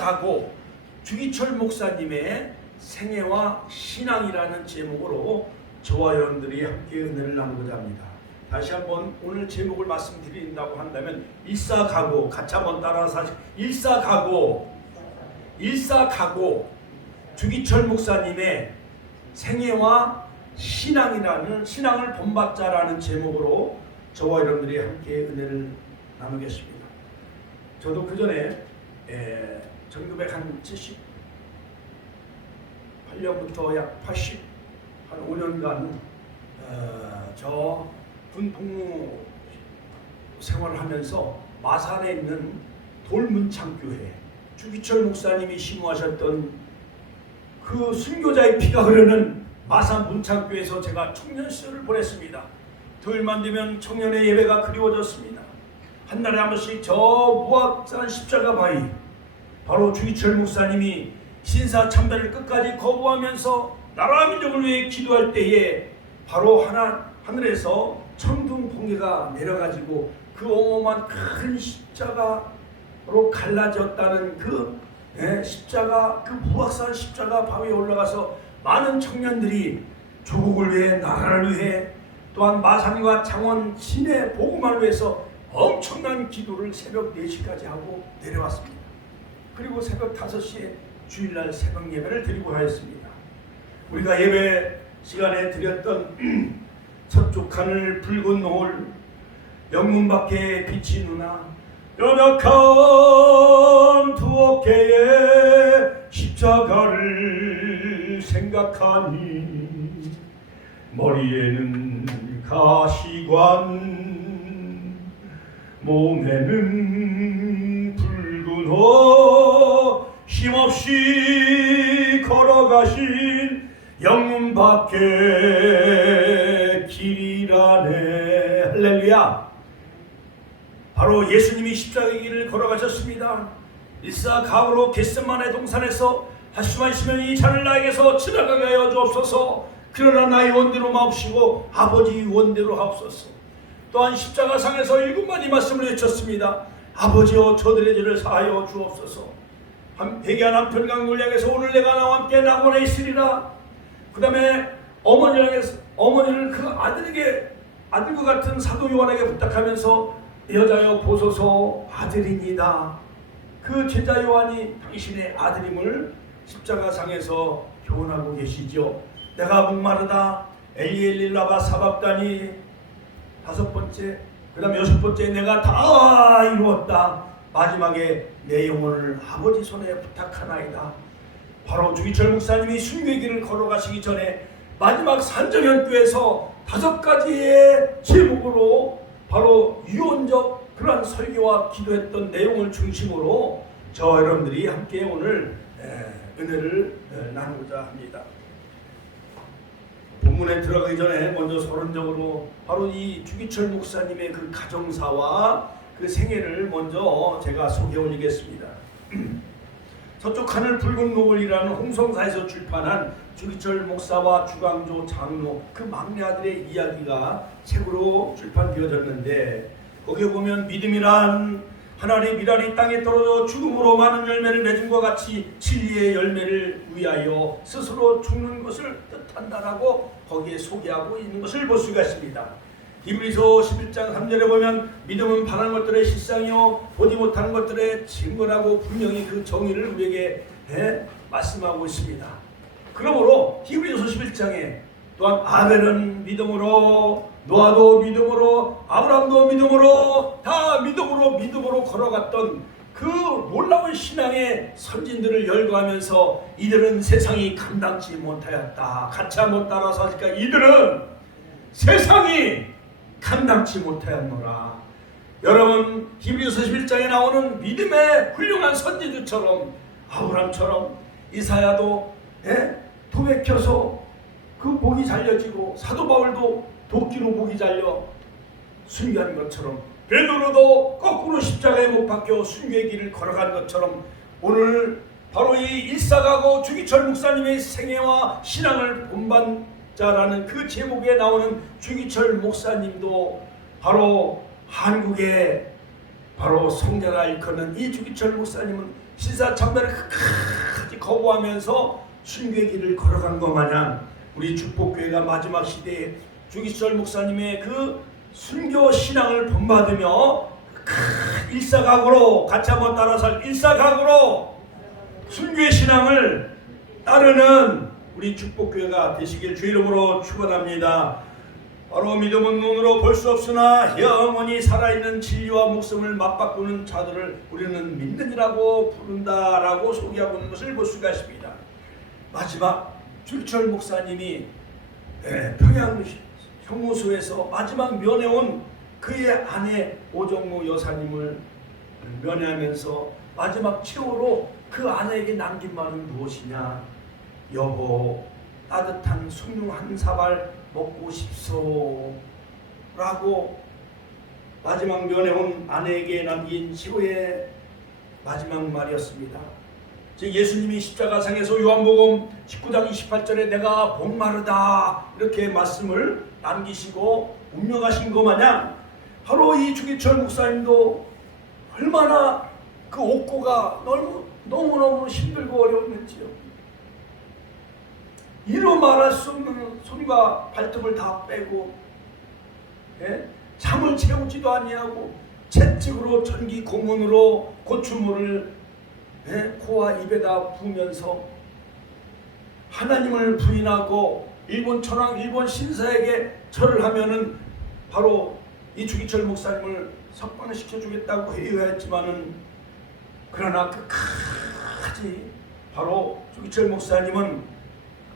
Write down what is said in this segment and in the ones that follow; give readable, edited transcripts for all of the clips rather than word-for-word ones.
일사가고 주기철 목사님의 생애와 신앙이라는 제목으로 저와 여러분들이 함께 은혜를 나누고자 합니다. 다시 한번 오늘 제목을 말씀드린다고 한다면 일사가고, 같이 한번 따라서 일사가고 주기철 목사님의 생애와 신앙을 본받자라는 제목으로 저와 여러분들이 함께 은혜를 나누겠습니다. 저도 그 전에 1978년부터 약 5년간 저 군 복무 생활을 하면서 마산에 있는 돌문창교회 주기철 목사님이 심호하셨던 그 순교자의 피가 흐르는 마산 문창교회에서 제가 청년 시절을 보냈습니다. 토요일만 되면 청년의 예배가 그리워졌습니다. 한 달에 한 번씩 저 무악산 십자가 바위, 바로 주기철 목사님이 신사참배를 끝까지 거부하면서 나라 민족을 위해 기도할 때에 바로 하늘에서 천둥 번개가 내려가지고 그 어마어마한 큰 십자가로 갈라졌다는 그 십자가, 그 무악산 십자가 바위에 올라가서 많은 청년들이 조국을 위해, 나라를 위해, 또한 마산과 창원 시내 복음을 위해서 엄청난 기도를 새벽 4시까지 하고 내려왔습니다. 그리고 새벽 5시에 주일날 새벽 예배를 드리고 하였습니다. 우리가 예배 시간에 드렸던 서쪽 하늘 붉은 노을, 영문 밖에 빛이 누나, 연약한 두 어깨에 십자가를 생각하니 머리에는 가시관, 몸에는 붉은 옷, 힘없이 걸어가신 영문 밖에 길이라네. 할렐루야. 바로 예수님이 십자가의 길을 걸어가셨습니다. 일사각오로 겟세마네 동산에서 한숨만 쉬면 이 잔을 나에게서 지나가게 하여 주옵소서. 그러나 나의 원대로 마옵시고 아버지 원대로 하옵소서. 또한 십자가상에서 7마디 말씀을 외쳤습니다. 아버지여 저들의 죄를 사하여 주옵소서. 회개한 한편 강놀량에서 오늘 내가 나와 함께 낙원에 있으리라. 그 다음에 어머니를 그 아들과 같은 사도 요한에게 부탁하면서 여자여 보소서 아들이니다. 그 제자 요한이 당신의 아들임을 십자가상에서 교훈하고 계시죠. 내가 목마르다 엘리 라마 사박다니 5번째, 그 다음 6번째 내가 다 이루었다. 마지막에 내 영혼을 아버지 손에 부탁하나이다. 바로 주기철 목사님이 순교의 길을 걸어가시기 전에 마지막 산정현교에서 5가지의 제목으로 바로 유언적 그러한 설교와 기도했던 내용을 중심으로 저와 여러분들이 함께 오늘 은혜를 나누고자 합니다. 본문에 들어가기 전에 먼저 서론적으로 바로 이 주기철 목사님의 그 가정사와 그 생애를 먼저 제가 소개해 올리겠습니다. 서쪽 하늘 붉은 노을이라는 홍성사에서 출판한 주기철 목사와 주광조 장로 그 막내 아들의 이야기가 책으로 출판되어졌는데, 거기에 보면 믿음이란 하나님의 미랄이 땅에 떨어져 죽음으로 많은 열매를 맺은 것 같이 진리의 열매를 위하여 스스로 죽는 것을 뜻한다라고 거기에 소개하고 있는 것을 볼 수가 있습니다. 히브리서 11장 3절에 보면 믿음은 바라는 것들의 실상이요 보지 못하는 것들의 증거라고 분명히 그 정의를 우리에게 말씀하고 있습니다. 그러므로 히브리서 11장에 또한 아벨은 믿음으로, 노아도 믿음으로, 아브라함도 믿음으로, 다 믿음으로 걸어갔던 그 놀라운 신앙의 선진들을 열거하면서 이들은 세상이 감당치 못하였다. 같이 한번 따라서 하니까 이들은 세상이 감당치 못하였노라. 여러분, 히브리서 11장에 나오는 믿음의 훌륭한 선지들처럼 아브람처럼 이사야도 도백혀서 그 목이 잘려지고 사도 바울도 도끼로 목이 잘려 순교한 것처럼 베드로도 거꾸로 십자가에 못 박혀 순교의 길을 걸어간 것처럼 오늘 바로 이 일사가고 주기철 목사님의 생애와 신앙을 본받자라는 그 제목에 나오는 주기철 목사님도 바로 한국의 바로 성자가 일컫는 이 주기철 목사님은 신사참배를 끝까지 거부하면서 순교의 길을 걸어간 것 마냥 우리 축복교회가 마지막 시대에 주기철 목사님의 그 순교 신앙을 본받으며 일사각오로 같이 한번 따라서 일사각오로 순교의 신앙을 따르는 우리 축복교회가 되시길 주 이름으로 축원합니다. 바로 믿음은 눈으로 볼 수 없으나 영원히 살아있는 진리와 목숨을 맞바꾸는 자들을 우리는 믿는이라고 부른다라고 소개하고 있는 것을 볼 수가 있습니다. 마지막 주기철 목사님이 평양 형무소에서 마지막 면회온 그의 아내 오정무 여사님을 면회하면서 마지막 최후로 그 아내에게 남긴 말은 무엇이냐? 여보, 따뜻한 숭늉 한 사발 먹고 싶소 라고 마지막 면회온 아내에게 남긴 최후의 마지막 말이었습니다. 즉 예수님이 십자가상에서 요한복음 19장 28절에 내가 목마르다 이렇게 말씀을 남기시고 운명하신 것 마냥 바로 이 주기철 목사님도 얼마나 그 옥고가 너무너무 힘들고 어려웠는지요. 이루 말할 수 없는 손과 발톱을 다 빼고 잠을 채우지도 아니하고 채찍으로 전기 고문으로 고추물을 코와 입에다 부으면서 하나님을 부인하고 일본 천황 일본 신사에게 절을 하면은 바로 이 주기철 목사님을 석방시켜 주겠다고 회유했지만은 그러나 끝까지 바로 주기철 목사님은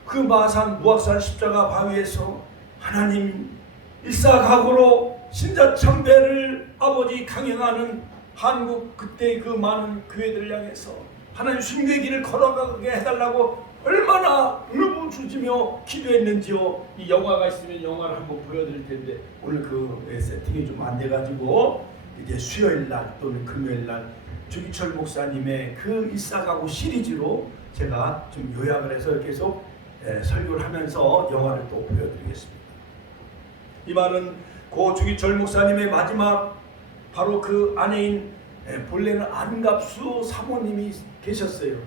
그 마산 무악산 십자가 바위에서 하나님 일사각오로 신자참배를 아버지 강행하는 한국 그때의 그 많은 교회들을 향해서 하나님 순교의 길을 걸어가게 해달라고 얼마나 울부짖으며 기도했는지요. 이 영화가 있으면 영화를 한번 보여드릴 텐데 오늘 그 세팅이 좀 안 돼가지고 이제 수요일날 또는 금요일날 주기철 목사님의 그 일사각오 시리즈로 제가 좀 요약을 해서 계속 설교를 하면서 영화를 또 보여드리겠습니다. 이 말은 고 주기철 목사님의 마지막 바로 그 아내인 본래는 안갑수 사모님이 계셨어요.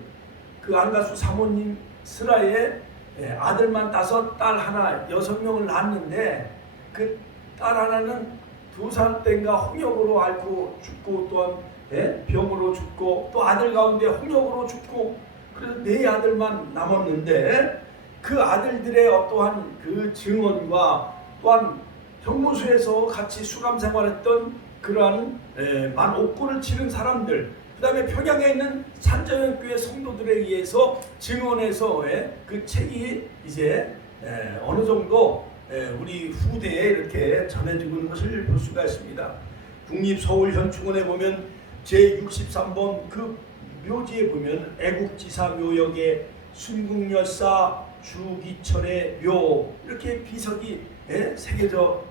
그 안갑수 사모님 슬하에 아들만 5, 딸 하나 6명을 낳았는데 그 딸 하나는 2살 때인가 홍역으로 앓고 죽고 또한 병으로 죽고 또 아들 가운데 홍역으로 죽고 그래서 4아들만 남았는데 그 아들들의 어떠한 그 증언과 또한 형무소에서 같이 수감 생활했던 그러한 옥고를 치른 사람들 그 다음에 평양에 있는 산자연교회 성도들에 의해서 증언해서 그 책이 이제 어느 정도 우리 후대에 이렇게 전해지고 있는 것을 볼 수가 있습니다. 국립서울현충원에 보면 제63번 그 묘지에 보면 애국지사 묘역에 순국열사 주기철의 묘 이렇게 비석이 새겨져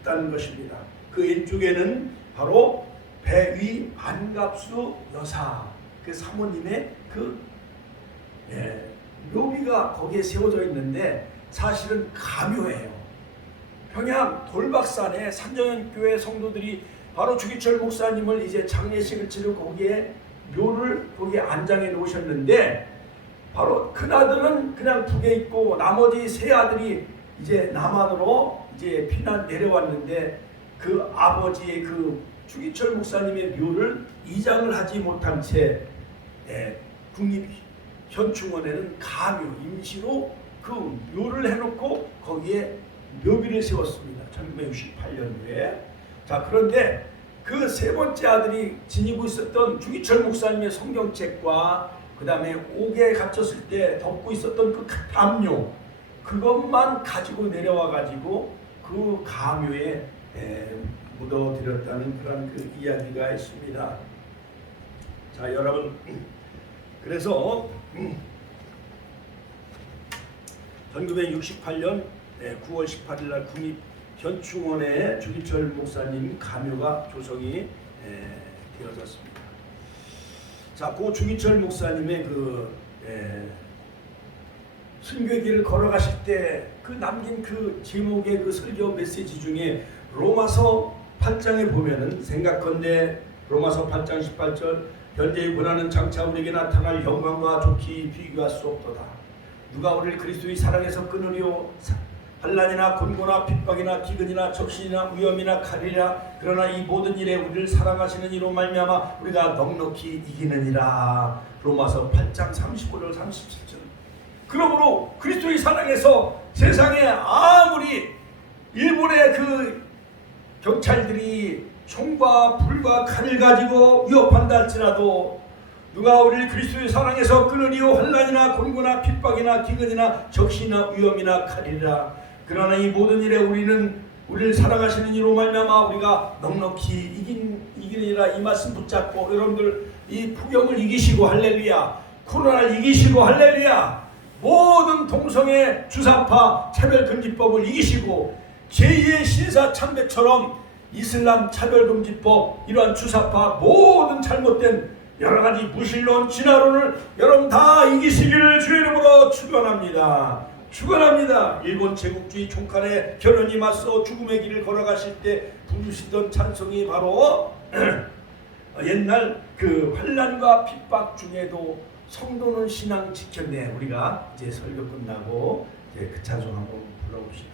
있다는 것입니다. 그 왼쪽에는 바로 배위 안갑수 여사 그 사모님의 그 묘비가 거기에 세워져 있는데 사실은 가묘예요. 평양 돌박산에 산정연교회 성도들이 바로 주기철 목사님을 이제 장례식을 치르고 거기에 묘를 거기에 안장해 놓으셨는데 바로 큰아들은 그냥 북에 있고 나머지 3아들이 이제 남한으로 이제 피난 내려왔는데 그 아버지의 그 주기철 목사님의 묘를 이장을 하지 못한 채 국립현충원에는 가묘 임시로 그 묘를 해놓고 거기에 묘비를 세웠습니다. 1968년도에. 자 그런데 그 3번째 아들이 지니고 있었던 주기철 목사님의 성경책과 그 다음에 옥에 갇혔을 때 덮고 있었던 그 담요 그것만 가지고 내려와 가지고 그 가묘에 묻어드렸다는 그런 그 이야기가 있습니다. 자 여러분 그래서 1968년 9월 18일 날 국립현충원에 주기철 목사님 가묘가 조성이 되어졌습니다. 자, 고 주기철 목사님의 그 순교의 길을 걸어가실 때 그 남긴 그 제목의 그 설교 메시지 중에 로마서 8장에 보면은 생각건대 로마서 8장 18절 현재의 고난은 장차 우리에게 나타날 영광과 좋게 비교할 수 없도다. 누가 우리를 그리스도의 사랑에서 끊으리요? 환난이나 곤고나 핍박이나 기근이나 적신이나 위험이나 칼이라. 그러나 이 모든 일에 우리를 사랑하시는 이로 말미암아 우리가 넉넉히 이기느니라. 로마서 8장 39절 37절. 그러므로 그리스도의 사랑에서 세상에 아무리 일본의 그 경찰들이 총과 불과 칼을 가지고 위협한다 할지라도 누가 우리를 그리스도의 사랑에서 끊으리요? 환난이나 곤고나 핍박이나 기근이나 적신이나 위험이나 칼이라. 그러나 이 모든 일에 우리를 사랑하시는 이로 말미암아 우리가 넉넉히 이기느니라. 이 말씀 붙잡고 여러분들 이 폭염을 이기시고 할렐루야, 코로나를 이기시고 할렐루야, 모든 동성애 주사파 차별금지법을 이기시고 제2의 신사참배처럼 이슬람 차별금지법, 이러한 주사파 모든 잘못된 여러가지 무신론 진화론을 여러분 다 이기시기를 주의 이름으로 축원합니다. 축원합니다. 일본 제국주의 총칼에 결연히 맞서 죽음의 길을 걸어가실 때 부르시던 찬송이 바로 옛날 그 환난과 핍박 중에도 성도는 신앙 지켰네. 우리가 이제 설교 끝나고 이제 그 찬송 한번 불러봅시다.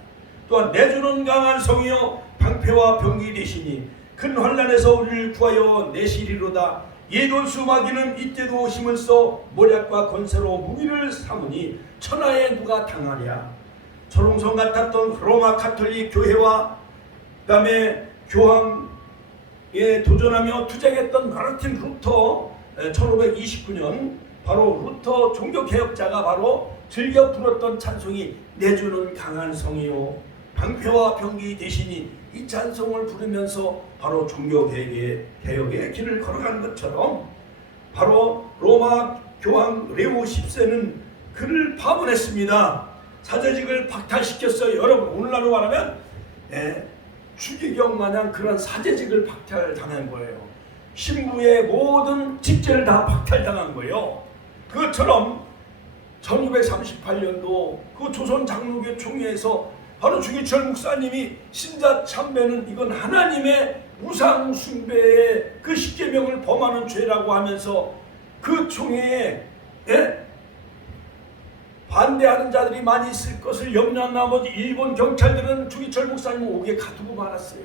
또한 내 주는 강한 성이요 방패와 병기 되시니 큰 환난에서 우리를 구하여 내시리로다. 예돈수 마귀는 이때도 힘을 써 모략과 권세로 무기를 삼으니 천하에 누가 당하랴. 초롱성 같았던 로마 가톨릭 교회와 그 다음에 교황에 도전하며 투쟁했던 마르틴 루터, 1529년 바로 루터 종교개혁자가 바로 즐겨 불렀던 찬송이 내 주는 강한 성이요 방패와 병기 되시니, 이 찬송을 부르면서 바로 종교개혁의 길을 걸어가는 것처럼 바로 로마 교황 레오 10세는 그를 파문했습니다. 사제직을 박탈시켰어요. 여러분 오늘날로 말하면 추기경 마냥 그런 사제직을 박탈당한 거예요. 신부의 모든 직제를 다 박탈당한 거예요. 그것처럼 1938년도 그 조선 장로교 총회에서 바로 주기철 목사님이 신자 참배는 이건 하나님의 우상 숭배의 그 십계명을 범하는 죄라고 하면서 그 총회에 반대하는 자들이 많이 있을 것을 염려한 나머지 일본 경찰들은 주기철 목사님을 옥에 가두고 말았어요.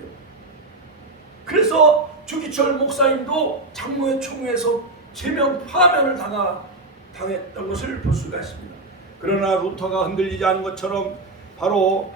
그래서 주기철 목사님도 장로회 총회에서 제명 파면을 당했던 것을 볼 수가 있습니다. 그러나 루터가 흔들리지 않은 것처럼 바로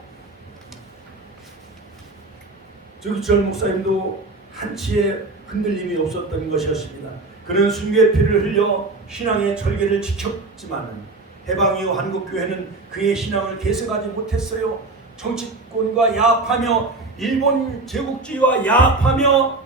주기철 목사님도 한치의 흔들림이 없었던 것이었습니다. 그는 순교의 피를 흘려 신앙의 절개를 지켰지만 해방 이후 한국교회는 그의 신앙을 계승하지 못했어요. 정치권과 야합하며 일본 제국주의와 야합하며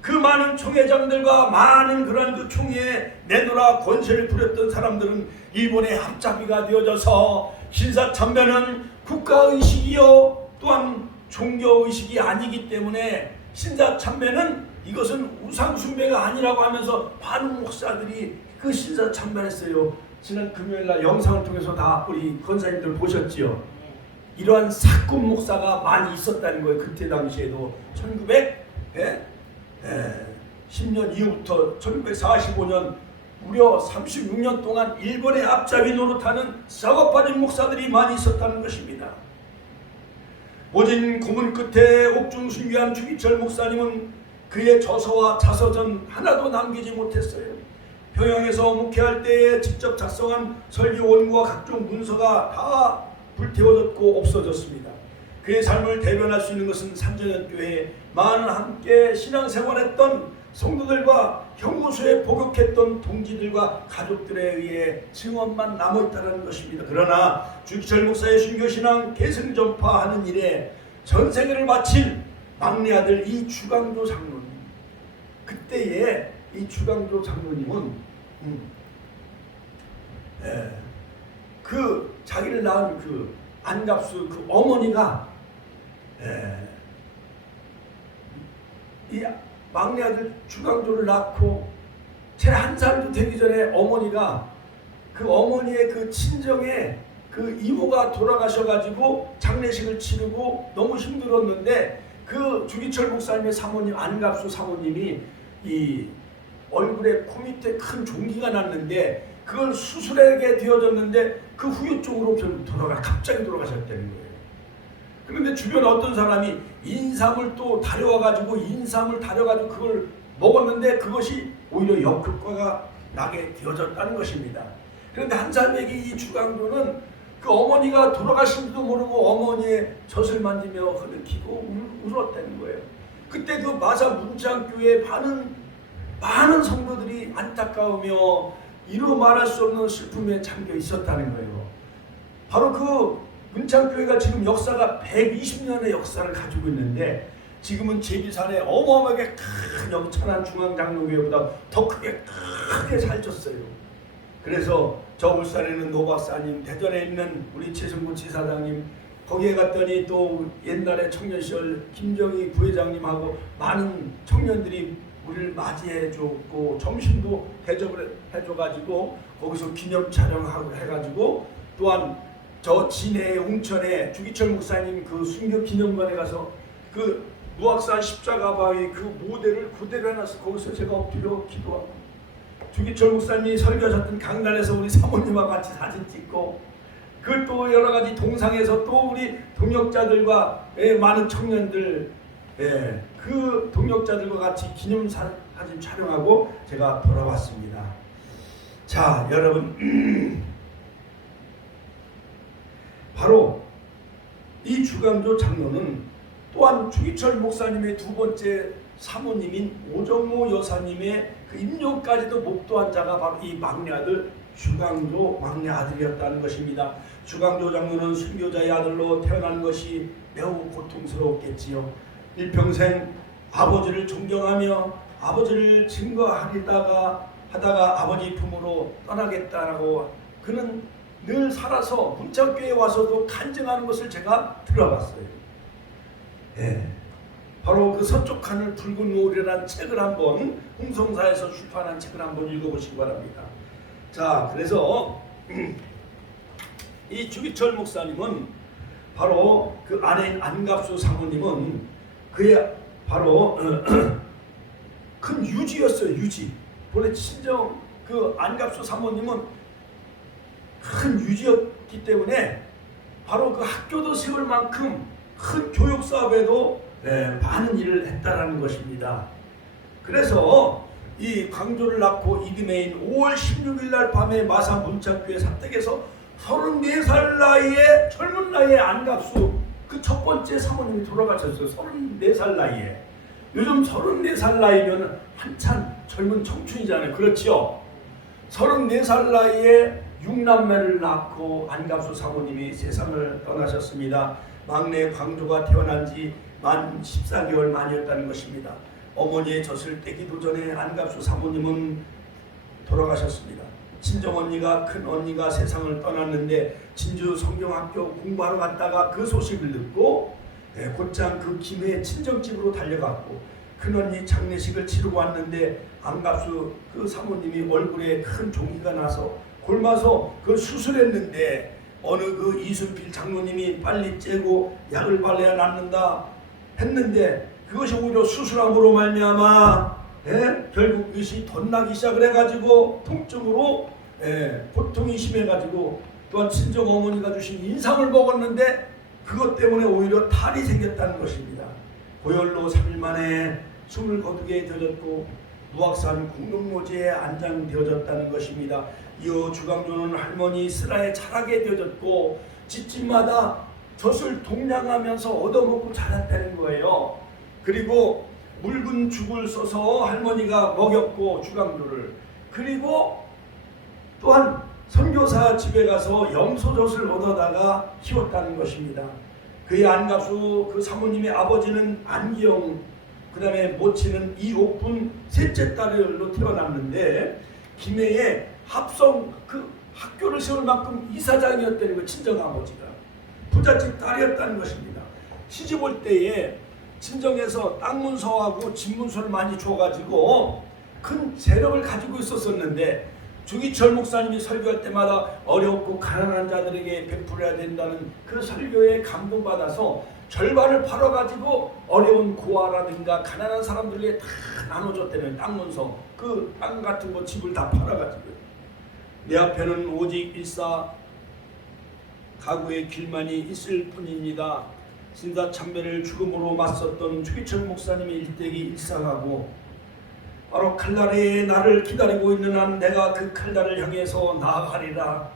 그 많은 총회장들과 많은 그런 그 총회에 내노라 권세를 부렸던 사람들은 일본의 합잡이가 되어져서 신사참배는 국가의식이요 또한 종교의식이 아니기 때문에 신사참배는 이것은 우상숭배가 아니라고 하면서 많은 목사들이 그 신사참배했어요. 지난 금요일날 영상을 통해서 다 우리 권사님들 보셨지요. 이러한 사꾼 목사가 많이 있었다는 거예요. 그때 당시에도 1910년 이후부터 1945년 무려 36년 동안 일본의 앞잡이 노릇하는 썩어 빠진 목사들이 많이 있었다는 것입니다. 모진 고문 끝에 옥중 순교한 주기철 목사님은 그의 저서와 자서전 하나도 남기지 못했어요. 평양에서 목회할 때에 직접 작성한 설교 원고와 각종 문서가 다 불태워졌고 없어졌습니다. 그의 삶을 대변할 수 있는 것은 산전연교회에 많은 함께 신앙생활했던 성도들과 형무소에 복역했던 동지들과 가족들에 의해 증언만 남아있다는 것입니다. 그러나 주기철 목사의 순교신앙 계승전파하는 일에 전생애를 바친 막내 아들 이 주강조 장로님, 그때의 이 주강조 장로님은 그 자기를 낳은 그 안갑수 그 어머니가 이 막내 아들 주강조를 낳고 채 한 살도 되기 전에 어머니가 그 어머니의 그 친정에 그 이모가 돌아가셔가지고 장례식을 치르고 너무 힘들었는데 그 주기철 목사님의 사모님 안갑수 사모님이 이 얼굴에 코 밑에 큰 종기가 났는데 그걸 수술하게 되어졌는데 그 후유증으로 갑자기 돌아가셨다는 거예요. 그런데 주변에 어떤 사람이 인삼을 또 다려와가지고 그걸 먹었는데 그것이 오히려 역효과가 나게 되어졌다는 것입니다. 그런데 한살배기 이 주강조는 그 어머니가 돌아가신지도 모르고 어머니의 젖을 만지며 흐느끼고 울었다는 거예요. 그때 그 마사 문창교회에 많은 성도들이 안타까우며 이루 말할 수 없는 슬픔에 잠겨 있었다는 거예요. 바로 그 문창교회가 지금 역사가 120년의 역사를 가지고 있는데 지금은 제비산에 어마어마하게 큰 천안 중앙장로교회보다 더 크게 살쪘어요. 그래서 저 울산에는 노 박사님, 대전에 있는 우리 최승구 지사장님, 거기에 갔더니 또 옛날에 청년시절 김정희 부회장님하고 많은 청년들이 우리를 맞이해줬고 점심도 대접을 해줘가지고 거기서 기념 촬영하고 해가지고 또한 저 진해 웅천에 주기철 목사님 그 순교 기념관에 가서 그 무악산 십자가 바위 그 모델을 그대로 해놔서 거기서 제가 엎드려 기도하고 주기철 목사님이 설교하셨던 강단에서 우리 사모님과 같이 사진 찍고 그 또 여러 가지 동상에서 또 우리 동역자들과 많은 청년들 그 동역자들과 같이 기념 사진 촬영하고 제가 돌아왔습니다. 자, 여러분 바로 이 주강조 장로는 또한 주기철 목사님의 두 번째 사모님인 오정모 여사님의 그 임종까지도 목도한 자가 바로 이 막내 아들 주강조 막내 아들이었다는 것입니다. 주강조 장로는 순교자의 아들로 태어난 것이 매우 고통스러웠겠지요. 일평생 아버지를 존경하며 아버지를 증거하다가 아버지 품으로 떠나겠다라고 그는 늘 살아서 문창교회에 와서도 간증하는 것을 제가 들어봤어요. 바로 그 서쪽 하늘 붉은 노을이라는 책을 한번 홍성사에서 출판한 책을 한번 읽어보시기 바랍니다. 자, 그래서 이 주기철 목사님은 바로 그 아내인 안갑수 사모님은 그의 바로 큰 유지였어요. 유지. 본래 친정 그 안갑수 사모님은 큰 유지였기 때문에 바로 그 학교도 세울 만큼 큰 교육 사업에도 많은 일을 했다라는 것입니다. 그래서 이 광조를 낳고 이듬해인 5월 16일 날 밤에 마산 문창교회 사택에서 34살 나이에 젊은 나이에 안갑수 그 첫 번째 사모님이 돌아가셨어요. 34살 나이에. 요즘 34살 나이면 한참 젊은 청춘이잖아요. 그렇죠? 34살 나이에 6남매를 낳고 안갑수 사모님이 세상을 떠나셨습니다. 막내 광조가 태어난 지 만 14개월 만이었다는 것입니다. 어머니의 젖을 떼기도 전에 안갑수 사모님은 돌아가셨습니다. 친정언니가 큰언니가 세상을 떠났는데 진주 성경학교 공부하러 갔다가 그 소식을 듣고 곧장 그 김해 친정집으로 달려갔고 큰언니 장례식을 치르고 왔는데 안갑수 그 사모님이 얼굴에 큰 종기가 나서 굶어서 그 수술했는데 어느 그 이순필 장로님이 빨리 째고 약을 발라야 낫는다 했는데 그것이 오히려 수술함으로 말미암아 결국 그것이 덧나기 시작을 해가지고 통증으로 고통이 심해가지고 또한 친정 어머니가 주신 인삼을 먹었는데 그것 때문에 오히려 탈이 생겼다는 것입니다. 고열로 3일 만에 숨을 거두게 되어졌고 무악산 공동묘지에 안장되어졌다는 것입니다. 이어 주강조는 할머니 슬하에 자라게 되어졌고 집집마다 젖을 동냥하면서 얻어먹고 자랐다는 거예요. 그리고 묽은 죽을 써서 할머니가 먹였고 주강조를 그리고 또한 선교사 집에 가서 염소젖을 얻어다가 키웠다는 것입니다. 그의 안갑수 그 사모님의 아버지는 안기영 그 다음에 모친은 이옥분 셋째 딸로 태어났는데 김해에 합성 그 학교를 세울 만큼 이사장이었다는 거 친정아버지가 부잣집 딸이었다는 것입니다. 시집 올 때에 친정에서 땅 문서하고 집 문서를 많이 줘가지고 큰 재력을 가지고 있었었는데 주기철 목사님이 설교할 때마다 어렵고 가난한 자들에게 베풀어야 된다는 그 설교에 감동받아서 절반을 팔아가지고 어려운 고아라든가 가난한 사람들에게 다 나눠줬다는 땅 문서 그 그 땅 같은 거 집을 다 팔아가지고 내 앞에는 오직 일사 가구의 길만이 있을 뿐입니다. 신사참배를 죽음으로 맞섰던 주기철 목사님의 일대기 일사가고 바로 칼날에 나를 기다리고 있는 한 내가 그 칼날을 향해서 나아가리라.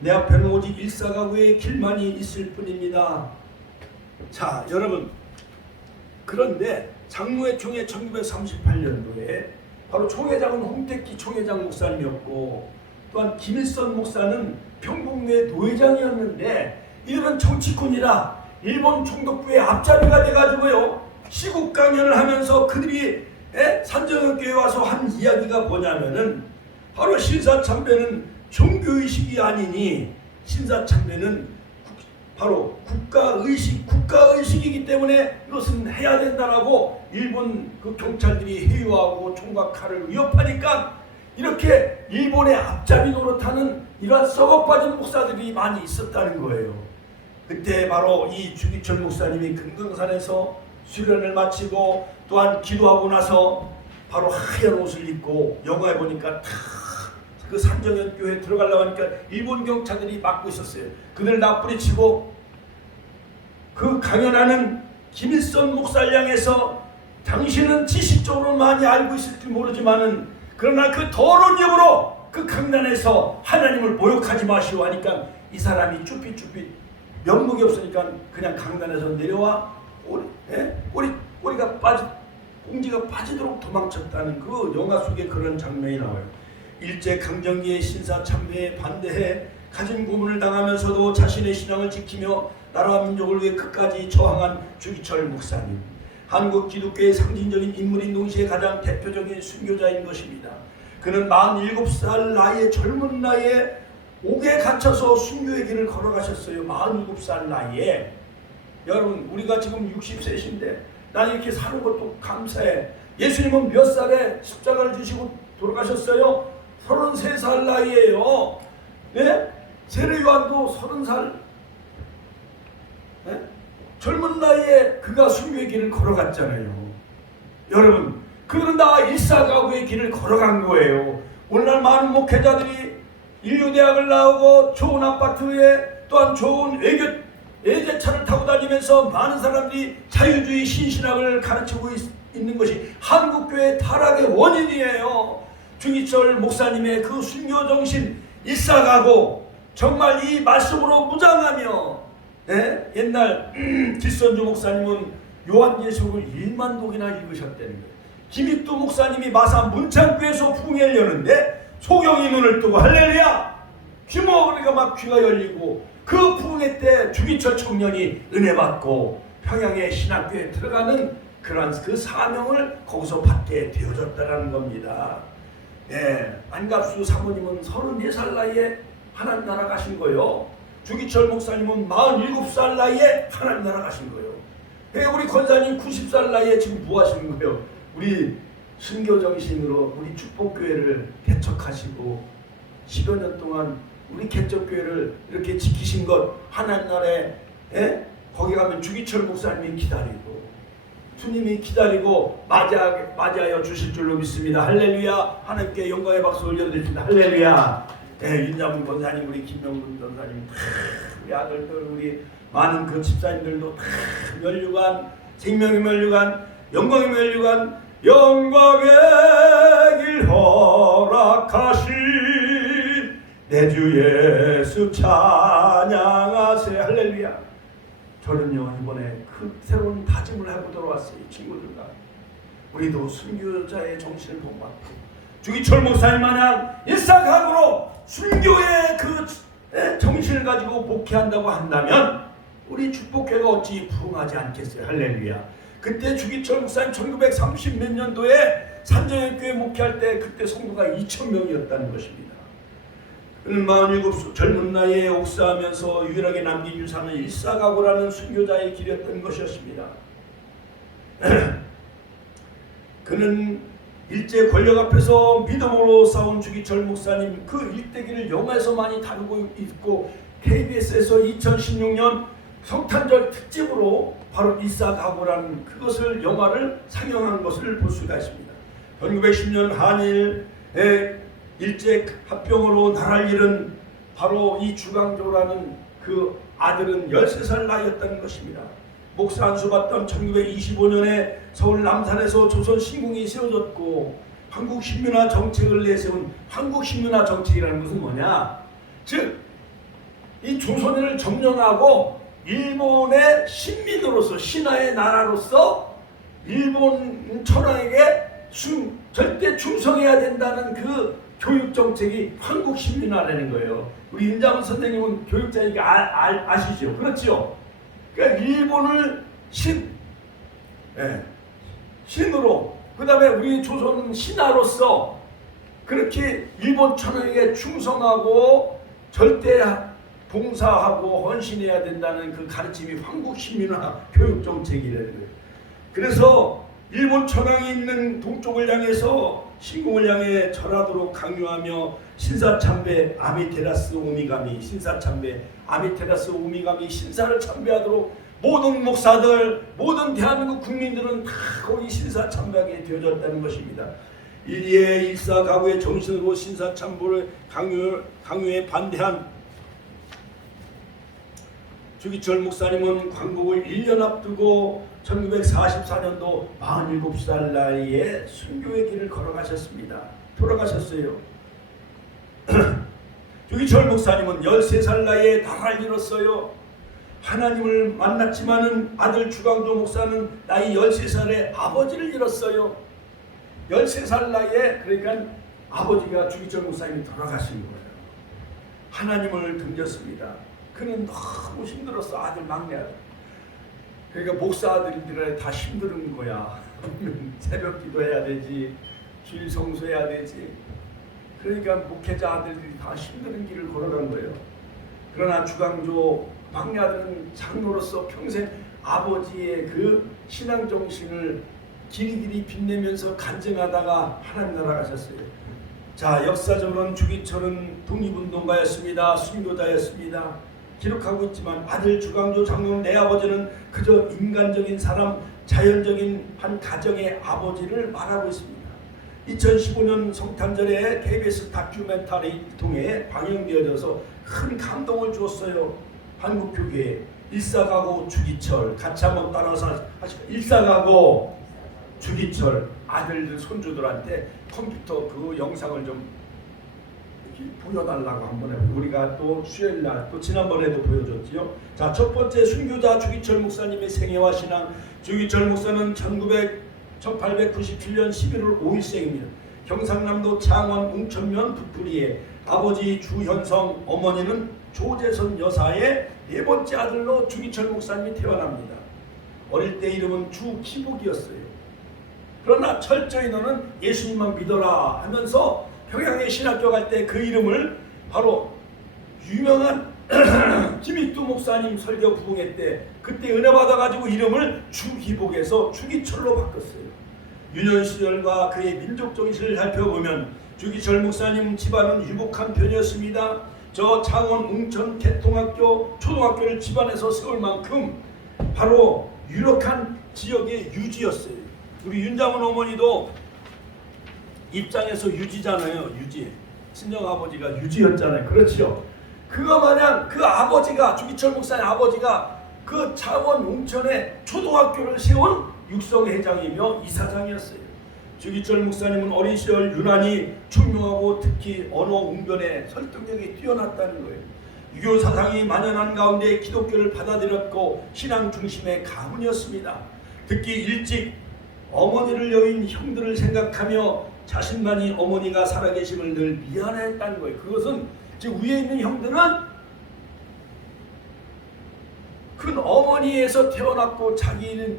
내 앞에는 오직 일사가구의 길만이 있을 뿐입니다. 자, 여러분, 그런데 장로회 총회 1938년도에 바로 총회장은 홍택기 총회장 목사님이었고 또한 김일성 목사는 평북내 노회장이었는데 이들은 정치꾼이라 일본 총독부의 앞잡이가 돼가지고요 시국 강연을 하면서 그들이 산정교회에 와서 한 이야기가 뭐냐면은 바로 신사참배는 종교의식이 아니니 신사참배는 바로 국가의식이기 때문에 이것은 해야 된다라고 일본 그 경찰들이 해유하고 총과 칼을 위협하니까 이렇게 일본의 앞잡이 노릇하는 이러한 썩어빠진 목사들이 많이 있었다는 거예요. 그때 바로 이 주기철 목사님이 금강산에서 수련을 마치고 또한 기도하고 나서 바로 하얀 옷을 입고 영화에 보니까 그 산정현 교회에 들어가려고 하니까 일본 경찰들이 막고 있었어요. 그들 다 뿌리치고 그 강연하는 김일성 목사를 향해서 당신은 지식적으로 많이 알고 있을지 모르지만은 그러나 그 더러운 영으로 그 강단에서 하나님을 모욕하지 마시오 하니까 이 사람이 쭈삣쭈삣 면목이 없으니까 그냥 강단에서 내려와 꼬리가 공지가 빠지도록 도망쳤다는 그 영화 속에 그런 장면이 나와요. 일제 강점기의 신사참배에 반대해 가진 고문을 당하면서도 자신의 신앙을 지키며 나라와 민족을 위해 끝까지 저항한 주기철 목사님. 한국 기독교의 상징적인 인물인 동시에 가장 대표적인 순교자인 것입니다. 그는 47살 나이에 젊은 나이에 옥에 갇혀서 순교의 길을 걸어가셨어요. 47살 나이에. 여러분 우리가 지금 60세신데 난 이렇게 사는 것도 감사해. 예수님은 몇 살에 십자가를 지시고 돌아가셨어요? 33살 나이에요. 네? 세례요한도 30살. 네? 젊은 나이에 그가 순교의 길을 걸어갔잖아요. 여러분 그들은 다 일사가구의 길을 걸어간 거예요. 오늘날 많은 목회자들이 인류대학을 나오고 좋은 아파트에 또한 좋은 외제차를 타고 다니면서 많은 사람들이 자유주의 신신학을 가르치고 있는 것이 한국교회 타락의 원인이에요. 주기철 목사님의 그 순교정신 일사가고 정말 이 말씀으로 무장하며 옛날 길선주 목사님은 요한계시록을 1만 독이나 읽으셨다는 거예요. 김익두 목사님이 마산 문창교에서 부흥회를 여는데 소경이 눈을 뜨고 할렐루야 귀모 그러니까 막 귀가 열리고 그 부흥회 때 주기철 청년이 은혜 받고 평양의 신학교에 들어가는 그런 그 사명을 거기서 받게 되어졌다는 겁니다. 안갑수 사모님은 34살 나이에 하나님 나라 가신 거예요. 주기철 목사님은 47살 나이에 하나님 나라 가신 거예요. 우리 권사님 90살 나이에 지금 뭐 하시는 거예요? 우리 순교정신으로 우리 축복교회를 개척하시고 10여 년 동안 우리 개척교회를 이렇게 지키신 것 하나님 나라에 거기 가면 주기철 목사님이 기다리고 주님이 기다리고 맞이하여 주실 줄로 믿습니다. 할렐루야. 하나님께 영광의 박수 올려드립니다. 할렐루야. 윤자문 권사님, 우리 김명근 권사님, 우리 아들들, 우리 많은 그 집사님들도 면류관, 생명의 면류관, 영광의 면류관, 영광의 길 허락하신 내 주 예수 찬양하세. 할렐루야. 저는요 이번에 그 새로운 다짐을 하고 들어왔어요. 친구들과 우리도 순교자의 정신을 본받고 주기철 목사님 마냥 일사각오로 순교의 그 정신을 가지고 목회한다고 한다면 우리 축복회가 어찌 부흥하지 않겠어요. 할렐루야. 그때 주기철 목사님 1930 몇 년도에 산정현교회 목회할 때 그때 성도가 2,000명이었다는 것입니다. 그는 47 젊은 나이에 옥사하면서 유일하게 남긴 유산은 일사각오라는 순교자의 길이었던 것이었습니다. 그는 일제 권력 앞에서 믿음으로 싸운 주기철 목사님 그 일대기를 영화에서 많이 다루고 있고 KBS에서 2016년 성탄절 특집으로 바로 일사각오라는 그것을 영화를 상영한 것을 볼 수가 있습니다. 1910년 한일 일제 합병으로 나라를 잃은 바로 이 주광조라는 그 아들은 13살 나이였다는 것입니다. 목사 안수 받던 1925년에 서울 남산에서 조선신궁이 세워졌고 한국 신문화 정책을 내세운 한국 신문화 정책이라는 것은 뭐냐? 즉, 이 조선인을 점령하고 일본의 신민으로서 신하의 나라로서 일본 천황에게 절대 충성해야 된다는 그 교육 정책이 한국 신민화라는 거예요. 우리 윤장훈 선생님은 교육자니까 아시죠? 그렇죠? 그러니까 일본을 신으로, 그 다음에 우리 조선은 신하로서 그렇게 일본 천황에게 충성하고 절대 봉사하고 헌신해야 된다는 그 가르침이 한국 신민화 교육 정책이라는 거예요. 그래서 일본 천황이 있는 동쪽을 향해서 신궁을 향해 절하도록 강요하며 신사참배 아미테라스 오미가미, 신사참배 아미테라스 오미가미 신사를 참배하도록 모든 목사들, 모든 대한민국 국민들은 다 거기 신사참배하게 되어졌다는 것입니다. 일예 일사가구의 정신으로 신사참배를 강요에 반대한 주기철 목사님은 광복을 1년 앞두고 1944년도 47살 나이에 순교의 길을 걸어가셨습니다. 돌아가셨어요. 주기철 목사님은 13살 나이에 나라를 잃었어요. 하나님을 만났지만은 아들 주광조 목사는 나이 13살에 아버지를 잃었어요. 13살 나이에, 그러니까 아버지가 주기철 목사님이 돌아가신 거예요. 하나님을 등졌습니다. 그는 너무 힘들었어. 아들 막내 아들. 그러니까 목사 아들들이 다 힘든 거야. 새벽 기도해야 되지, 주일 성수해야 되지. 그러니까 목회자 아들들이 다 힘든 길을 걸어간 거예요. 그러나 주광조 막내 아들은 장로로서 평생 아버지의 그 신앙 정신을 길이길이 빛내면서 간증하다가 하나님 나라 가셨어요. 자, 역사적으로는 주기철은 독립운동가였습니다. 순교자였습니다. 기록하고 있지만 아들 주광조 장로는 내 아버지는 그저 인간적인 사람, 자연적인 한 가정의 아버지를 말하고 있습니다. 2015년 성탄절에 KBS 다큐멘터리를 통해 방영되어져서 큰 감동을 주었어요. 한국교회 일사가고 주기철, 같이 한번 따라서 하시죠. 일사가고 주기철, 아들들 손주들한테 컴퓨터 그 영상을 좀 보여달라고 한번 해요. 우리가 또 수요일날 또 지난번에도 보여줬지요. 자, 첫 번째 순교자 주기철 목사님의 생애와 신앙. 주기철 목사는 1897년 11월 5일생입니다. 경상남도 창원 웅천면 북부리에 아버지 주현성, 어머니는 조재선 여사의 네 번째 아들로 주기철 목사님이 태어납니다. 어릴 때 이름은 주기복이었어요. 그러나 철저히 너는 예수님만 믿어라 하면서 평양에 신학교 갈 때 그 이름을 바로 유명한 김익두 목사님 설교 부흥회 때 그때 은혜 받아가지고 이름을 주기복에서 주기철로 바꿨어요. 유년 시절과 그의 민족 정신을 살펴보면 주기철 목사님 집안은 유복한 편이었습니다. 저 창원 웅천 개통학교 초등학교를 집안에서 세울 만큼 바로 유력한 지역의 유지였어요. 우리 윤장훈 어머니도 입장에서 유지잖아요. 유지. 친정아버지가 유지였잖아요. 그렇죠. 그거 마냥 그 아버지가 주기철 목사님 아버지가 그 창원 웅천에 초등학교를 세운 육성회장이며 이사장이었어요. 주기철 목사님은 어린 시절 유난히 총명하고 특히 언어 웅변에 설득력이 뛰어났다는 거예요. 유교 사상이 만연한 가운데 기독교를 받아들였고 신앙 중심의 가문이었습니다. 특히 일찍 어머니를 여인 형들을 생각하며 자신만이 어머니가 살아계심을 늘 미안했다는 거예요. 그것은 즉 위에 있는 형들은 큰 어머니에서 태어났고 자기는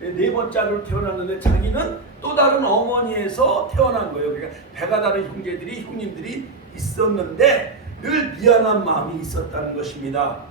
네 번째 아들로 태어났는데 자기는 또 다른 어머니에서 태어난 거예요. 그러니까 배가 다른 형제들이 형님들이 있었는데 늘 미안한 마음이 있었다는 것입니다.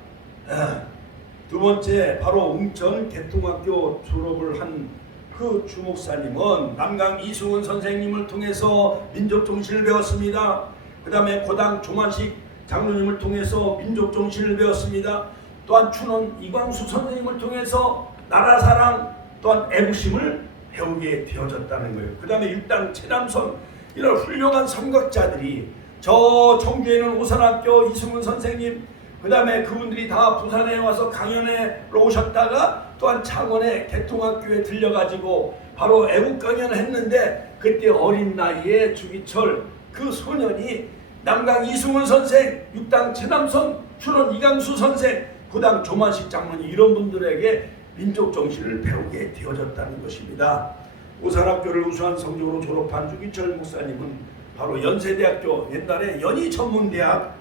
두 번째 바로 웅천 개통학교 졸업을 한 그 주목사님은 남강 이승훈 선생님을 통해서 민족정신을 배웠습니다. 그 다음에 고당 종환식 장로님을 통해서 민족정신을 배웠습니다. 또한 춘원 이광수 선생님을 통해서 나라사랑 또한 애국심을 배우게 되어졌다는 거예요. 그 다음에 육당 체남선 이런 훌륭한 선각자들이 저 청주에는 오산학교 이승훈 선생님, 그 다음에 그분들이 다 부산에 와서 강연에 오셨다가 또한 창원의 개통학교에 들려가지고 바로 애국 강연을 했는데, 그때 어린 나이에 주기철 그 소년이 남강 이승훈 선생, 육당 최남선, 춘원 이강수 선생, 구당 조만식 장로님 이런 분들에게 민족 정신을 배우게 되어졌다는 것입니다. 오산학교를 우수한 성적으로 졸업한 주기철 목사님은 바로 연세대학교, 옛날에 연희전문대학,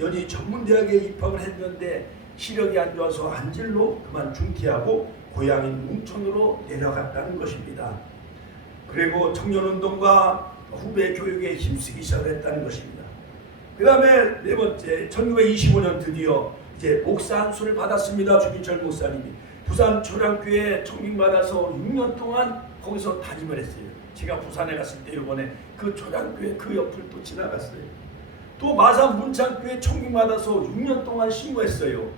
연희전문대학에 입학을 했는데 시력이 안 좋아서 안질로 그만 중퇴하고 고향인 웅천으로 내려갔다는 것입니다. 그리고 청년운동과 후배 교육에 힘쓰기 시작했다는 것입니다. 그 다음에 네 번째, 1925년 드디어 이제 목사 안수를 받았습니다. 주기철 목사님이 부산 초량교회 청빙받아서 6년 동안 거기서 담임을 했어요. 제가 부산에 갔을 때 이번에 그 초량교회 그 옆을 또 지나갔어요. 또 마산 문창교회 청빙받아서 6년 동안 신고했어요.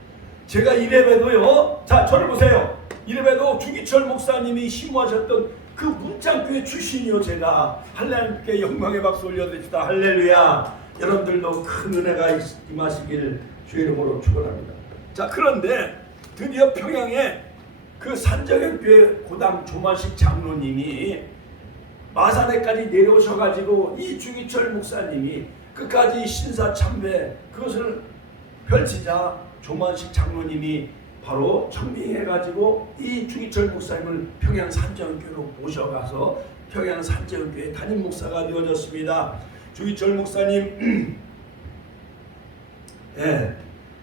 제가 이래봬도요, 자 저를 보세요. 이래봬도 주기철 목사님이 신고하셨던 그 문창교회 출신이요. 제가 하나님께 영광의 박수 올려드립시다. 할렐루야. 여러분들도 큰 은혜가 임하시길 주의 이름으로 축원합니다. 자, 그런데 드디어 평양에 그 산정현교회 고당 조만식 장로님이 마산에까지 내려오셔가지고 이 주기철 목사님이 끝까지 신사참배 그것을 펼치자 조만식 장로님이 바로 청빙해가지고 이 주기철 목사님을 평양 산정현교회로 모셔가서 평양 산정현교회 담임 목사가 되어졌습니다. 주기철 목사님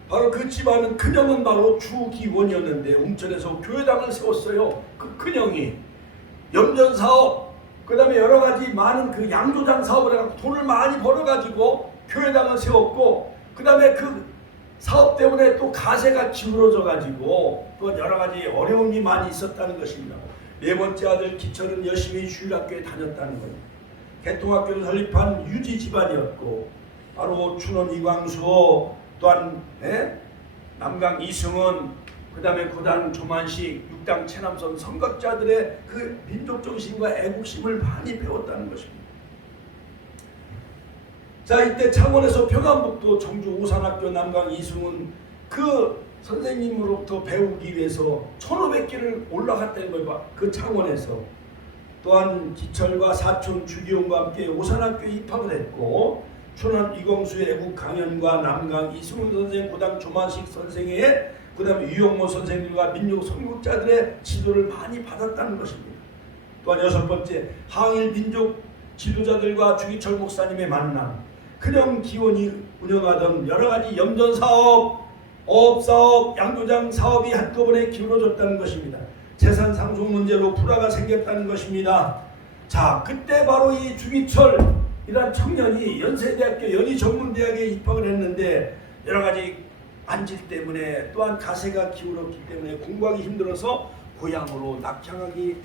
바로 그 집안은 큰형은 바로 주기원이었는데 웅천에서 교회당을 세웠어요. 그 큰형이 염전사업, 그 다음에 여러가지 많은 그 양조장 사업을 해갖고 돈을 많이 벌어가지고 교회당을 세웠고, 그 다음에 그 사업 때문에 또 가세가 기울어져가지고 또 여러가지 어려움이 많이 있었다는 것입니다. 네 번째 아들 기철은 열심히 주일학교에 다녔다는 거예요. 개통학교를 설립한 유지 집안이었고, 바로 춘원 이광수, 또한 남강 이승훈, 그 다음에 구당 조만식, 육당 최남선 선각자들의 그 민족정신과 애국심을 많이 배웠다는 것입니다. 자, 이때 창원에서 평안북도 정주 오산학교 남강 이승훈 그 선생님으로부터 배우기 위해서 1500길을 올라갔다는 거예요. 그 창원에서. 또한 기철과 사촌 주기용과 함께 오산학교에 입학을 했고, 춘원 이광수의 애국 강연과 남강 이승훈 선생, 구당 조만식 선생의 그 다음에 유영모 선생님과 민족 선국자들의 지도를 많이 받았다는 것입니다. 또한 여섯 번째, 항일 민족 지도자들과 주기철 목사님의 만남, 큰형 기원이 운영하던 여러가지 염전사업, 어업사업, 양조장 사업이 한꺼번에 기울어졌다는 것입니다. 재산 상속 문제로 불화가 생겼다는 것입니다. 자, 그때 바로 이 주기철이란 청년이 연세대학교 연희전문대학에 입학을 했는데 여러가지 안질 때문에 또한 가세가 기울었기 때문에 공부하기 힘들어서 고향으로 낙향하게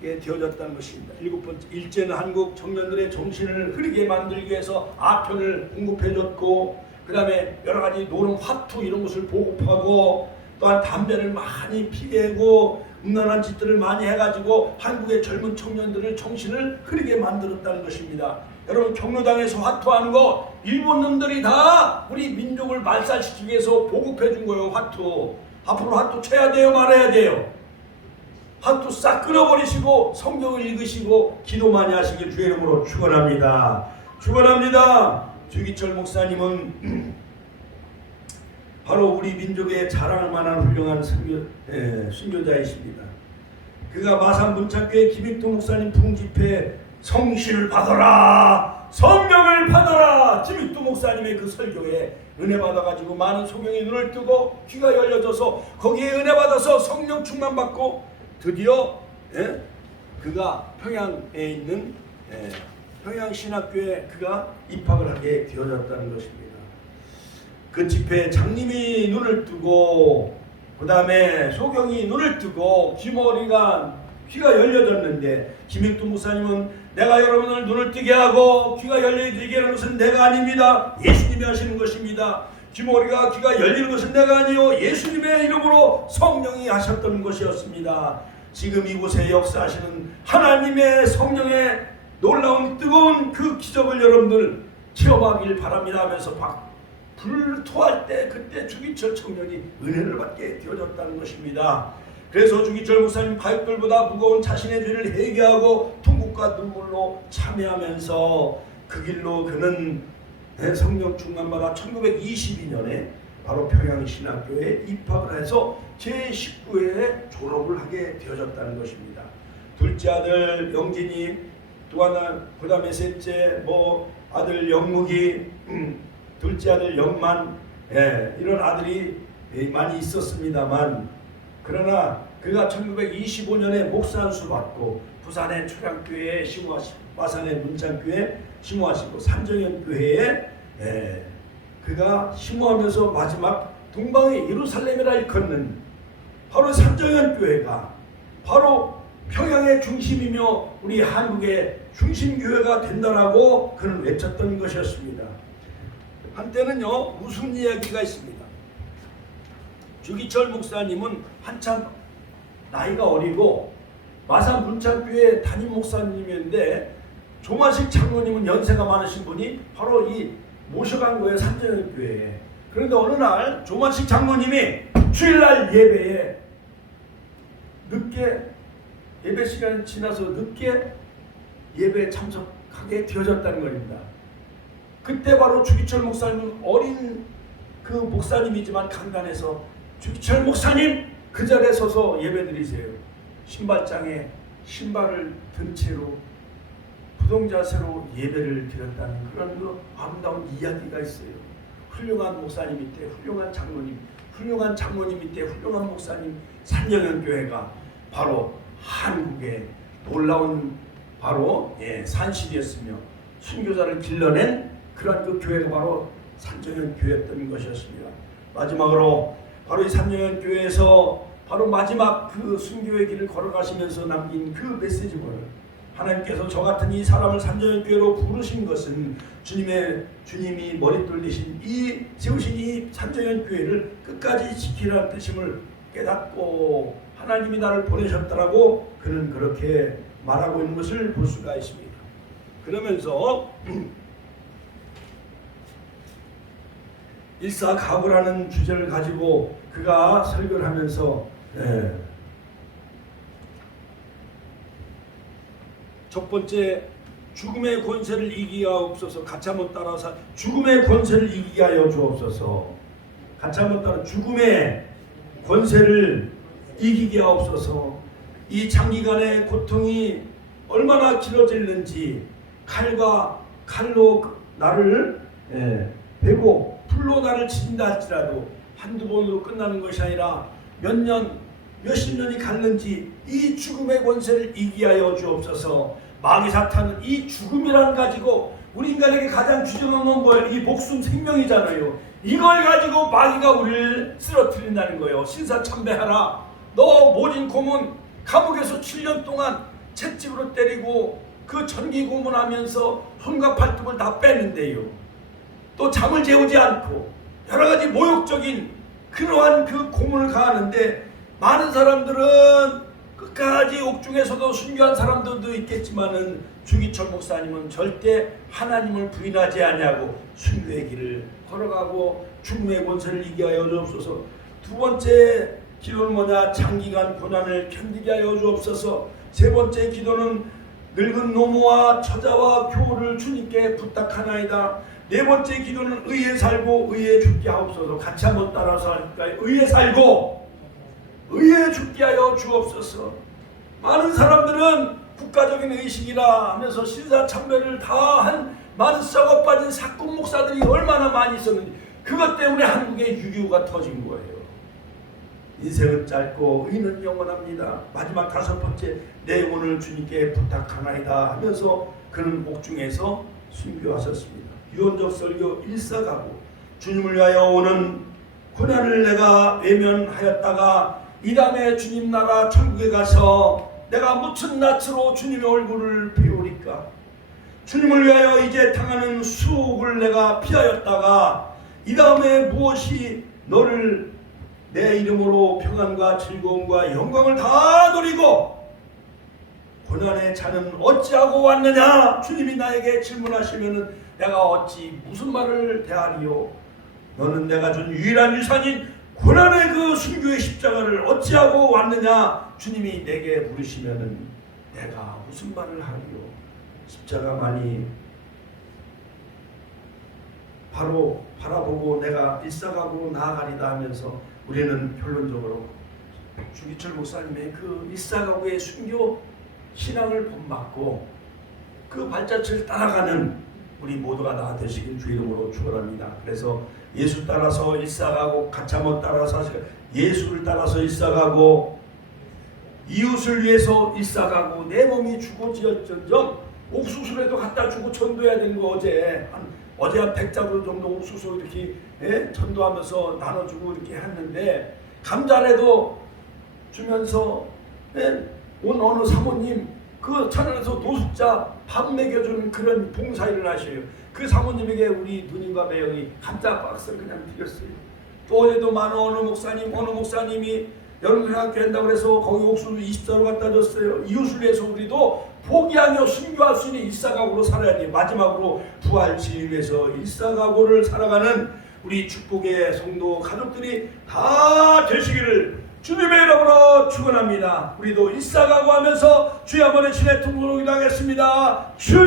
되어졌다는 것입니다. 일곱 번째, 일제는 한국 청년들의 정신을 흐르게 만들기 위해서 아편을 공급해줬고, 그 다음에 여러가지 노름 화투 이런 것을 보급하고, 또한 담배를 많이 피우고 음란한 짓들을 많이 해가지고 한국의 젊은 청년들의 정신을 흐르게 만들었다는 것입니다. 여러분, 경로당에서 화투하는 거 일본 놈들이 다 우리 민족을 말살시키기 위해서 보급해 준 거예요. 화투. 앞으로 화투 쳐야 돼요, 말아야 돼요? 화투 싹 끊어버리시고 성경을 읽으시고 기도 많이 하시길 주의 이름으로 축원합니다. 축원합니다. 주기철 목사님은 바로 우리 민족의 자랑할 만한 훌륭한 순교자이십니다. 그가 마산 문창교회 김익도 목사님 풍집회 성신을 받아라, 성령을 받아라, 김익도 목사님의 그 설교에 은혜 받아가지고 많은 소경이 눈을 뜨고 귀가 열려져서 거기에 은혜 받아서 성령 충만 받고 드디어 그가 평양에 있는 평양신학교에 그가 입학을 하게 되어졌다는 것입니다. 그 집회에 장님이 눈을 뜨고 그 다음에 소경이 눈을 뜨고 귀머리가 귀가 열려졌는데, 김익도 목사님은 내가 여러분을 눈을 뜨게 하고 귀가 열리게 하는 것은 내가 아닙니다. 예수님이 하시는 것입니다. 귀머리가 귀가 열리는 것은 내가 아니요 예수님의 이름으로 성령이 하셨던 것이었습니다. 지금 이곳에 역사하시는 하나님의 성령의 놀라운 뜨거운 그 기적을 여러분들 체험하길 바랍니다 하면서 불토할 때 그때 주기철 청년이 은혜를 받게 되어졌다는 것입니다. 그래서 주기철 목사님 바위돌보다 무거운 자신의 죄를 회개하고 통곡과 눈물로 참회하면서 그 길로 그는 성령 충만받아 1922년에 바로 평양신학교에 입학을 해서 제19회 졸업을 하게 되어졌다는 것입니다. 둘째 아들 영진이, 또 하나 그 다음에 셋째 아들 영묵이, 둘째 아들 영만, 이런 아들이 많이 있었습니다만, 그러나 그가 1925년에 목사 안수 받고 부산의 초량교회에 심호하시고 마산의 문창교회에 심호하시고 산정현교회에 그가 심호하면서 마지막 동방의 예루살렘이라 일컫는 바로 산정현교회가 바로 평양의 중심이며 우리 한국의 중심교회가 된다라고 그는 외쳤던 것이었습니다. 한때는요 무슨 이야기가 있습니다. 주기철 목사님은 한참 나이가 어리고 마산 문창교회 담임 목사님이었는데 조만식 장로님은 연세가 많으신 분이 바로 이 모셔간 거예요, 산정현교회에. 그런데 어느 날 조만식 장로님이 주일날 예배에 늦게 예배 시간이 지나서 늦게 예배에 참석하게 되어졌다는 겁니다. 그때 바로 주기철 목사님은 어린 그 목사님이지만 강단에서 주기철 목사님 그 자리에 서서 예배 드리세요. 신발장에 신발을 든 채로 부동자세로 예배를 드렸다는 그런 그 아름다운 이야기가 있어요. 훌륭한 목사님 밑에 훌륭한 장로님, 훌륭한 장로님 밑에 훌륭한 목사님, 산정현교회가 바로 한국의 놀라운 바로 산실이었으며 순교자를 길러낸 그런 그 교회가 바로 산정현교회였던 것이었습니다. 마지막으로 바로 이 산정현교회에서 바로 마지막 그 순교의 길을 걸어가시면서 남긴 그 메시지를 하나님께서 저 같은 이 사람을 산정현교회로 부르신 것은 주님이 머릿돌 대신 세우신 이 산정현교회를 끝까지 지키라는 뜻임을 깨닫고 하나님이 나를 보내셨다라고 그는 그렇게 말하고 있는 것을 볼 수가 있습니다. 그러면서 일사각오라는 주제를 가지고 그가 설교를 하면서 첫 번째 죽음의 권세를 이기게 하옵소서. 가차못 따라서 죽음의 권세를 이기게 하여 주옵소서. 가차못 따라 죽음의 권세를 이기게 하옵소서. 이 장기간의 고통이 얼마나 길어질는지 칼로 나를 베고 풀로 나를 치린다 할지라도 한두 번으로 끝나는 것이 아니라 몇십 년이 갔는지 이 죽음의 권세를 이기게 하여 주옵소서. 마귀 사탄은 이 죽음이란 가지고 우리 인간에게 가장 귀중한 건 뭐예요? 이 목숨 생명이잖아요. 이걸 가지고 마귀가 우리를 쓰러뜨린다는 거예요. 신사참배하라. 너 모진 고문 감옥에서 7년 동안 채찍으로 때리고 그 전기 고문하면서 손과 발톱을 다 뺐는데요. 또 잠을 재우지 않고 여러 가지 모욕적인 그러한 그 고문을 가하는데 많은 사람들은 끝까지 옥중에서도 순교한 사람들도 있겠지만은 주기철 목사님은 절대 하나님을 부인하지 아니하고 순교의 길을 걸어가고 죽음의 권세를 이기게 하여 주옵소서. 두 번째 기도는 뭐냐? 장기간 고난을 견디게 하여 주옵소서. 세 번째 기도는 늙은 노모와 처자와 교우를 주님께 부탁하나이다. 네 번째 기도는 의에 살고 의에 죽게 하옵소서. 같이 한번 따라서 할까요? 의에 살고 의에 죽게 하여 주옵소서. 많은 사람들은 국가적인 의식이라 하면서 신사참배를 다 한 많은 썩어 빠진 사꾼 목사들이 얼마나 많이 있었는지 그것 때문에 한국에 6.25가 터진 거예요. 인생은 짧고 의는 영원합니다. 마지막 다섯 번째 내 영혼을 주님께 부탁하나이다 하면서 그는 옥중에서 순교하셨습니다. 유언적 설교 일사가고 주님을 위하여 오는 고난을 내가 외면하였다가 이 다음에 주님 나라 천국에 가서 내가 무슨 낯으로 주님의 얼굴을 배우리까? 주님을 위하여 이제 당하는 수옥을 내가 피하였다가 이 다음에 무엇이 너를 내 이름으로 평안과 즐거움과 영광을 다 누리고 고난의 자는 어찌하고 왔느냐? 주님이 나에게 질문하시면은 내가 어찌 무슨 말을 대하리요? 너는 내가 준 유일한 유산인 고난의 그 순교의 십자가를 어찌하고 왔느냐? 주님이 내게 물으시면은 내가 무슨 말을 하리요? 십자가만이 바로 바라보고 내가 일사각으로 나아가리다 하면서 우리는 결론적으로 주기철 목사님의 그 일사각오의 순교 신앙을 본받고 그 발자취를 따라가는 우리 모두가 다 되시길 주 이름으로 축원합니다. 그래서 예수 따라서 일사가고 가짜못 따라서 예수를 따라서 일사가고 이웃을 위해서 일사가고 내 몸이 죽어지었전정 옥수수라도 갖다 주고 전도해야 되는 거 어제 한 100자루 정도 옥수수 이렇게 전도하면서 나눠주고 이렇게 했는데 감자라도 주면서 온 어느 사모님 그 차량에서 노숙자 밥 먹여주는 그런 봉사일을 하셔요. 그 사모님에게 우리 누님과 매형이 감자 박스를 그냥 드렸어요. 또 어제도 어느 목사님이 여름생활학교 한다고 해서 거기 옥수수 20자루 갖다 줬어요. 이웃을 위해서 우리도 포기하며 순교할 수 있는 일사각오로 살아야 돼요. 마지막으로 부활치를 위해서 일사각오를 살아가는 우리 축복의 성도 가족들이 다 되시기를 주님의 이름으로 축원합니다. 우리도 일사각오하면서 주의 아버지 신의 통로로 기도하겠습니다. 주